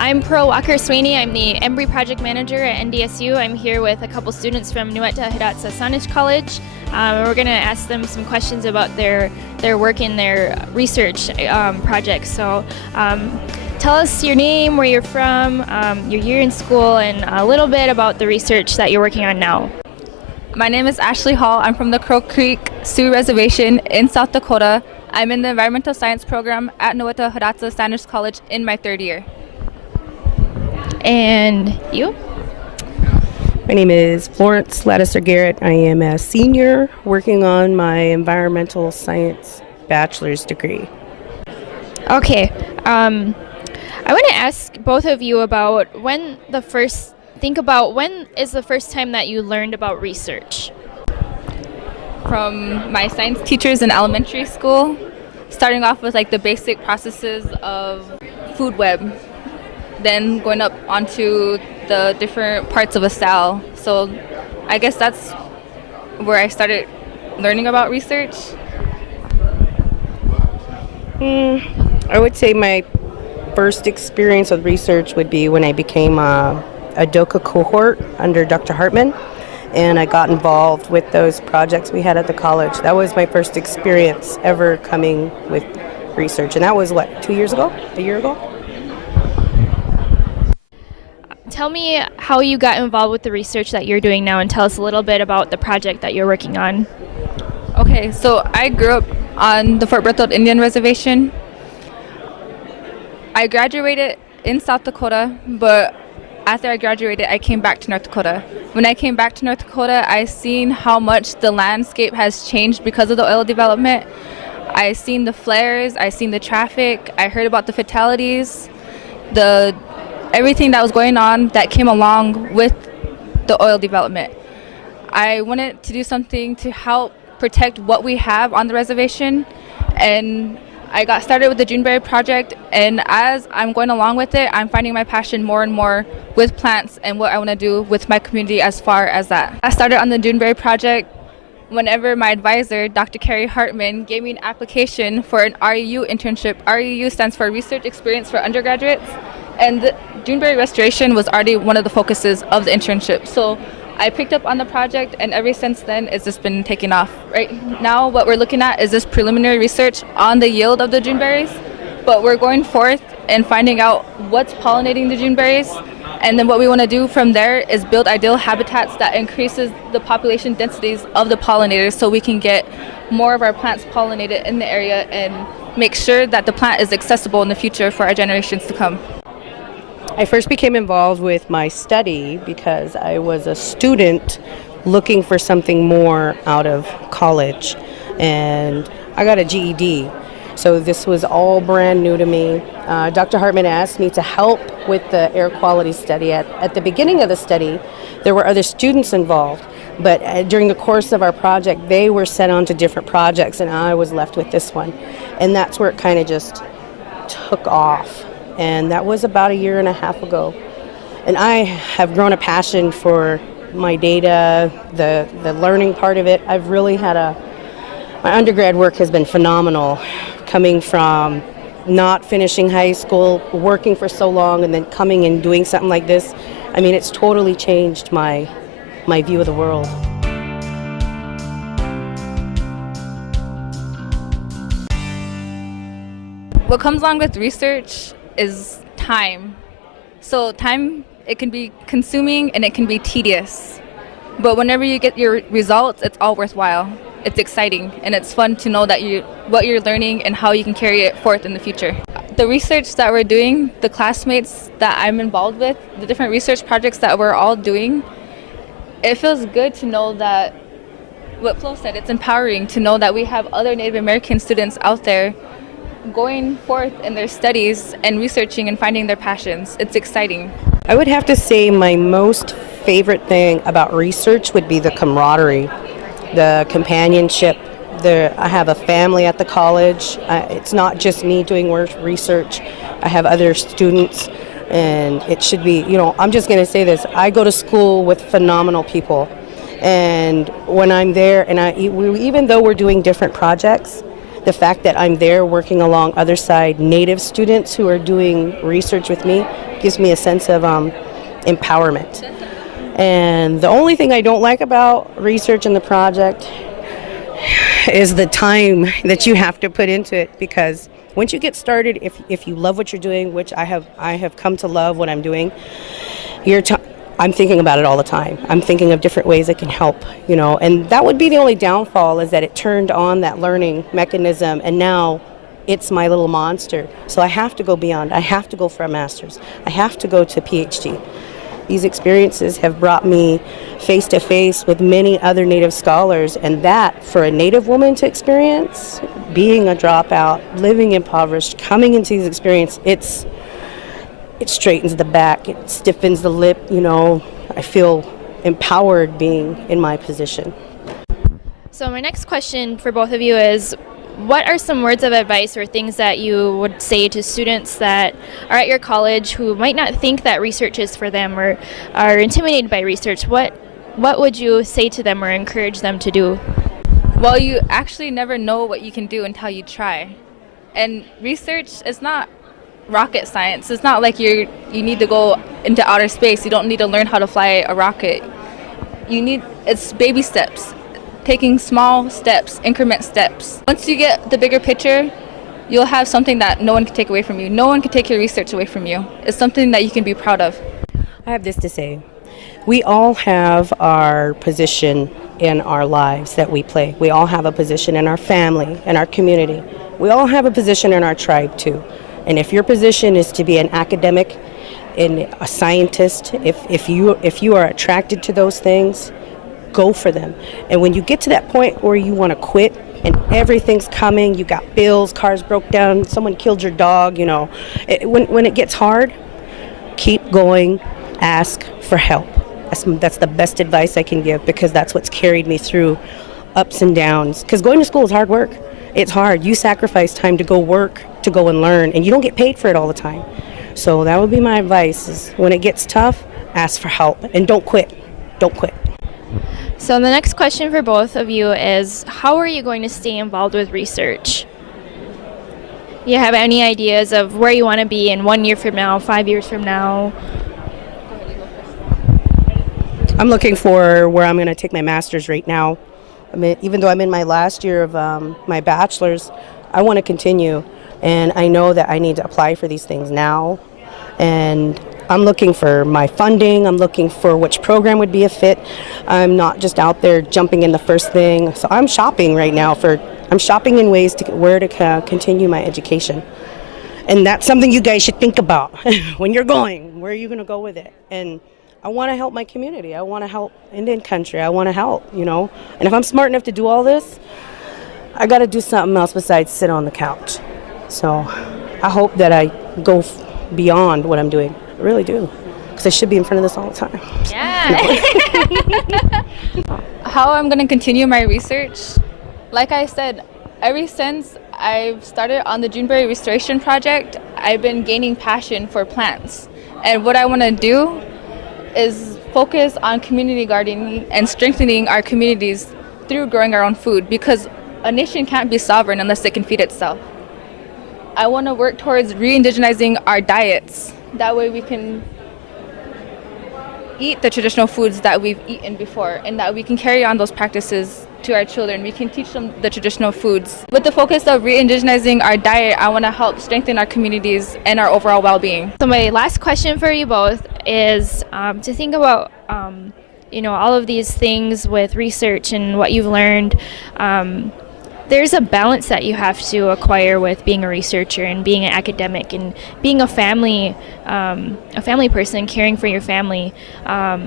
I'm Pearl Walker-Sweeney. I'm the INBRE project manager at NDSU. I'm here with a couple students from Nueta Hidatsa Sanish College. We're going to ask them some questions about their work in their research projects. So tell us your name, where you're from, your year in school, and a little bit about the research that you're working on now. My name is Ashley Hall. I'm from the Crow Creek Sioux Reservation in South Dakota. I'm in the environmental science program at Nueta Hidatsa Sanish College in my third year. And you? My name is Florence Ladisser-Garrett. I am a senior working on my environmental science bachelor's degree. Okay. I want to ask both of you about when is the first time that you learned about research? From my science teachers in elementary school, starting off with like the basic processes of food web, then going up onto the different parts of a cell. So I guess that's where I started learning about research. I would say my first experience with research would be when I became a DOCA cohort under Dr. Hartman, and I got involved with those projects we had at the college. That was my first experience ever coming with research, and that was, 2 years ago? A year ago? Tell me how you got involved with the research that you're doing now, and tell us a little bit about the project that you're working on. Okay, so I grew up on the Fort Berthold Indian Reservation. I graduated in South Dakota, but after I graduated, I came back to North Dakota. When I came back to North Dakota, I seen how much the landscape has changed because of the oil development. I seen the flares, I seen the traffic, I heard about the fatalities, everything that was going on that came along with the oil development. I wanted to do something to help protect what we have on the reservation, and I got started with the Juneberry project, and as I'm going along with it, I'm finding my passion more and more with plants and what I want to do with my community as far as that. I started on the Juneberry project whenever my advisor, Dr. Carrie Hartman, gave me an application for an REU internship. REU stands for Research Experience for Undergraduates, and the Juneberry restoration was already one of the focuses of the internship. So I picked up on the project, and ever since then it's just been taking off. Right now what we're looking at is this preliminary research on the yield of the Juneberries, but we're going forth and finding out what's pollinating the Juneberries, and then what we want to do from there is build ideal habitats that increases the population densities of the pollinators so we can get more of our plants pollinated in the area and make sure that the plant is accessible in the future for our generations to come. I first became involved with my study because I was a student looking for something more out of college, and I got a GED. So this was all brand new to me. Dr. Hartman asked me to help with the air quality study. At the beginning of the study, there were other students involved, but during the course of our project, they were sent on to different projects, and I was left with this one. And that's where it kind of just took off. And that was about a year and a half ago. And I have grown a passion for my data, the learning part of it. I've really had my undergrad work has been phenomenal, coming from not finishing high school, working for so long, and then coming and doing something like this. I mean, it's totally changed my view of the world. What comes along with research is time. So time, it can be consuming and it can be tedious. But whenever you get your results, it's all worthwhile. It's exciting and it's fun to know that what you're learning and how you can carry it forth in the future. The research that we're doing, the classmates that I'm involved with, the different research projects that we're all doing, it feels good to know that, what Flo said, it's empowering to know that we have other Native American students out there going forth in their studies and researching and finding their passions. It's exciting. I would have to say my most favorite thing about research would be the camaraderie, the companionship. I have a family at the college. It's not just me doing research. I have other students, and it should be, I'm just going to say this. I go to school with phenomenal people, and when I'm there, and even though we're doing different projects, the fact that I'm there working along other side Native students who are doing research with me gives me a sense of empowerment. And the only thing I don't like about research in the project is the time that you have to put into it, because once you get started, if you love what you're doing, which I have come to love what I'm doing, I'm thinking about it all the time. I'm thinking of different ways I can help, and that would be the only downfall, is that it turned on that learning mechanism, and now it's my little monster. So I have to go beyond. I have to go for a master's. I have to go to PhD. These experiences have brought me face to face with many other Native scholars, and that, for a Native woman to experience, being a dropout, living impoverished, coming into these experiences, it straightens the back, it stiffens the lip, I feel empowered being in my position. So my next question for both of you is, what are some words of advice or things that you would say to students that are at your college who might not think that research is for them or are intimidated by research? What would you say to them or encourage them to do? Well, you actually never know what you can do until you try. And research is not rocket science. It's not like you need to go into outer space. You don't need to learn how to fly a rocket. It's baby steps. Taking small steps, increment steps. Once you get the bigger picture, you'll have something that no one can take away from you. No one can take your research away from you. It's something that you can be proud of. I have this to say. We all have our position in our lives that we play. We all have a position in our family, in our community. We all have a position in our tribe too. And if your position is to be an academic and a scientist, if you are attracted to those things, go for them. And when you get to that point where you want to quit and everything's coming, you got bills, cars broke down, someone killed your dog, when it gets hard, keep going, ask for help. That's the best advice I can give, because that's what's carried me through ups and downs. Because going to school is hard work. It's hard. You sacrifice time to go work, to go and learn, and you don't get paid for it all the time. So that would be my advice, is when it gets tough, ask for help and don't quit. Don't quit. So the next question for both of you is, how are you going to stay involved with research? You have any ideas of where you want to be in 1 year from now, 5 years from now? I'm looking for where I'm going to take my master's right now. Even though I'm in my last year of my bachelor's, I want to continue. And I know that I need to apply for these things now. And I'm looking for my funding. I'm looking for which program would be a fit. I'm not just out there jumping in the first thing. So I'm shopping right now I'm shopping in ways to where to continue my education. And that's something you guys should think about when you're going. Where are you going to go with it? And I want to help my community. I want to help Indian country. I want to help, And if I'm smart enough to do all this, I got to do something else besides sit on the couch. So I hope that I go beyond what I'm doing. I really do. Because I should be in front of this all the time. Yeah. How I'm going to continue my research? Like I said, ever since I've started on the Juneberry Restoration Project, I've been gaining passion for plants. And what I want to do is focus on community gardening and strengthening our communities through growing our own food, because a nation can't be sovereign unless it can feed itself. I want to work towards re-indigenizing our diets. That way we can eat the traditional foods that we've eaten before, and that we can carry on those practices to our children. We can teach them the traditional foods. With the focus of re-indigenizing our diet, I want to help strengthen our communities and our overall well-being. So my last question for you both is to think about all of these things with research and what you've learned. There's a balance that you have to acquire with being a researcher and being an academic and being a family person, caring for your family.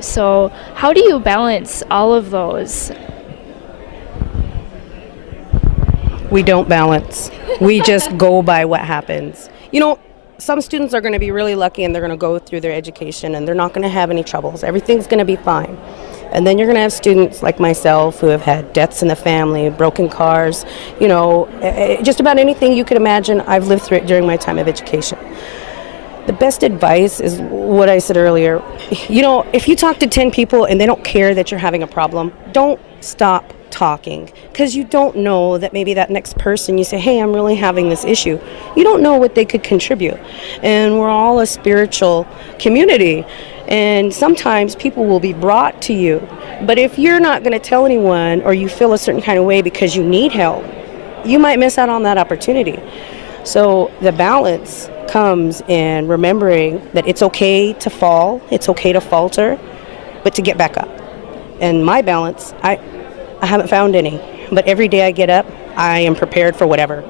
So how do you balance all of those? We don't balance. We just go by what happens. Some students are going to be really lucky and they're going to go through their education and they're not going to have any troubles. Everything's going to be fine. And then you're going to have students like myself who have had deaths in the family, broken cars, just about anything you could imagine. I've lived through it during my time of education. The best advice is what I said earlier. If you talk to 10 people and they don't care that you're having a problem, don't stop talking, because you don't know that maybe that next person you say, hey, I'm really having this issue, you don't know what they could contribute. And we're all a spiritual community, and sometimes people will be brought to you. But if you're not going to tell anyone, or you feel a certain kind of way because you need help, you might miss out on that opportunity. So the balance comes in remembering that it's okay to fall, it's okay to falter, but to get back up. And my balance, I haven't found any, but every day I get up, I am prepared for whatever.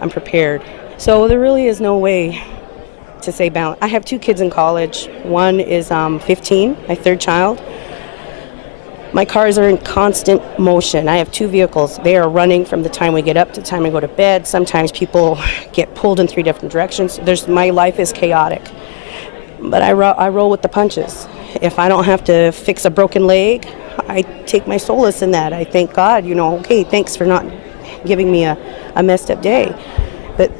I'm prepared. So there really is no way to say balance. I have 2 kids in college. One is 15, my 3rd child. My cars are in constant motion. I have 2 vehicles. They are running from the time we get up to the time I go to bed. Sometimes people get pulled in 3 different directions. My life is chaotic, but I roll with the punches. If I don't have to fix a broken leg, I take my solace in that. I thank God, okay, thanks for not giving me a messed up day. But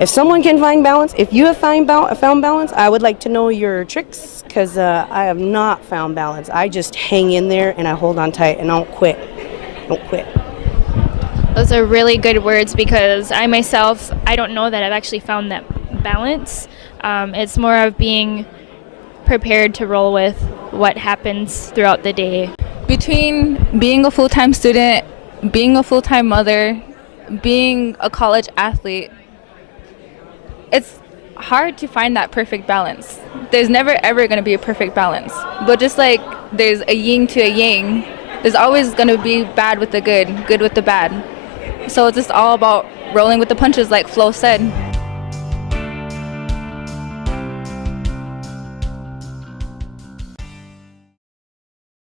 if someone can find balance, if you have found balance, I would like to know your tricks, because I have not found balance. I just hang in there and I hold on tight and I don't quit. Those are really good words, because I myself, I don't know that I've actually found that balance. It's more of being prepared to roll with what happens throughout the day. Between being a full-time student, being a full-time mother, being a college athlete, it's hard to find that perfect balance. There's never ever going to be a perfect balance. But just like there's a yin to a yang, there's always going to be bad with the good with the bad. So it's just all about rolling with the punches, like Flo said.